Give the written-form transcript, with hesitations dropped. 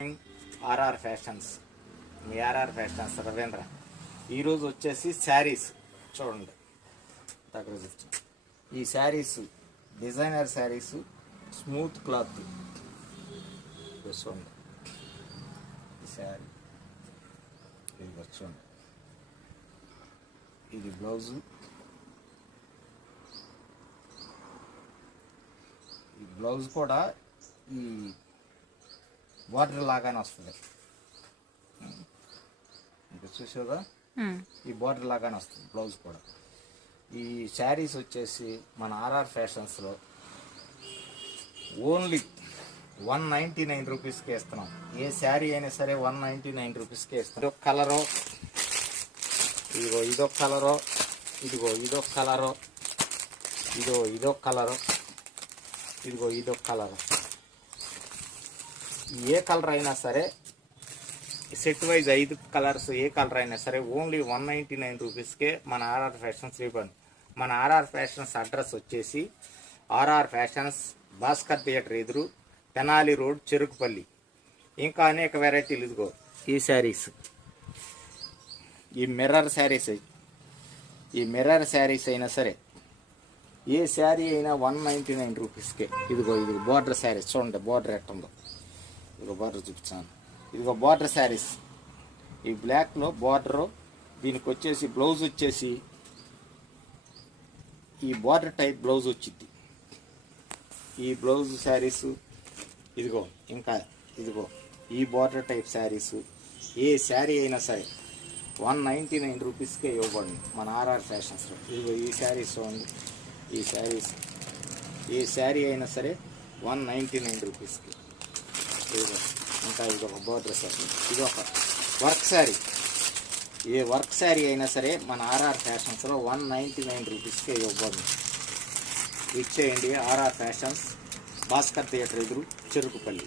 RR fashions, మీ RR fashions Ravindra. ఈరోజు వచ్చేసి శారీస్ చూడండి, దగ్గర చూస్తాను. ఈ saris designer saris, smooth cloth చూడండి. ఈ శారీ ఇది చూడండి, ఇది బ్లౌజు, ఈ బ్లౌజ్ కూడా ఈ బార్డర్ లాగానే వస్తుంది. ఇంకా చూసారా, ఈ బార్డర్ లాగానే వస్తుంది బ్లౌజ్ కూడా. ఈ శారీస్ వచ్చేసి మన ఆర్ఆర్ ఫ్యాషన్స్లో ఓన్లీ 199 రూపీస్కి ఇస్తున్నాం. ఏ శారీ అయినా సరే 199 రూపీస్కి ఇస్తాం. ఇదొక కలరు, ఇదిగో ఇదొక కలరు, ఇదిగో ఇదొక కలరు, ఇదొక కలరు, ఇదిగో ఇదొక కలరు. ఏ కలర్ అయినా సరే సెట్ వైజ్ 5 కలర్స్, ఏ కలర్ అయినా సరే ఓన్లీ 199 రూపీస్కే మన ఆర్ఆర్ ఫ్యాషన్స్ ఇవ్వండి. మన ఆర్ఆర్ ఫ్యాషన్స్ అడ్రస్ వచ్చేసి ఆర్ఆర్ ఫ్యాషన్స్, భాస్కర్ థియేటర్ ఎదురు, తెనాలి రోడ్, చెరుకుపల్లి. ఇంకా అనేక వెరైటీలు. ఇదిగో ఈ శారీస్, ఈ మిర్రర్ శారీస్, ఈ మిర్రర్ శారీస్ అయినా సరే ఏ శారీ అయినా 199 రూపీస్కే. ఇదిగో ఇది బార్డర్ శారీస్ చూడండి, బార్డర్ ఎట్టుందో. ఇదిగో బార్డర్ చూపించాను. ఇదిగో బార్డర్ శారీస్, ఈ బ్లాక్లో బార్డరు. దీనికి వచ్చేసి బ్లౌజ్ వచ్చేసి ఈ బార్డర్ టైప్ బ్లౌజ్ వచ్చింది. ఈ బ్లౌజ్ శారీస్ ఇదిగో, ఇంకా ఇదిగో ఈ బార్డర్ టైప్ శారీస్. ఏ శారీ అయినా సరే 199 రూపీస్కే ఇవ్వబడింది మన ఆర్ఆర్ ఫ్యాషన్స్లో. ఇదిగో ఈ శారీస్ చూడండి, ఈ శారీస్ ఏ శారీ అయినా సరే 199 రూపీస్కి. ఇదిగో ఇంకా ఇదొక బార్డర్ శారీ, ఇది ఒక వర్క్ శారీ. ఏ వర్క్ శారీ అయినా సరే మన ఆర్ఆర్ ఫ్యాషన్స్లో 199 రూపీస్కే ఇవ్వబడింది. ఇచ్చేయండి. ఆర్ఆర్ ఫ్యాషన్స్, భాస్కర్ థియేటర్ ఎదురు, చెరుకుపల్లి.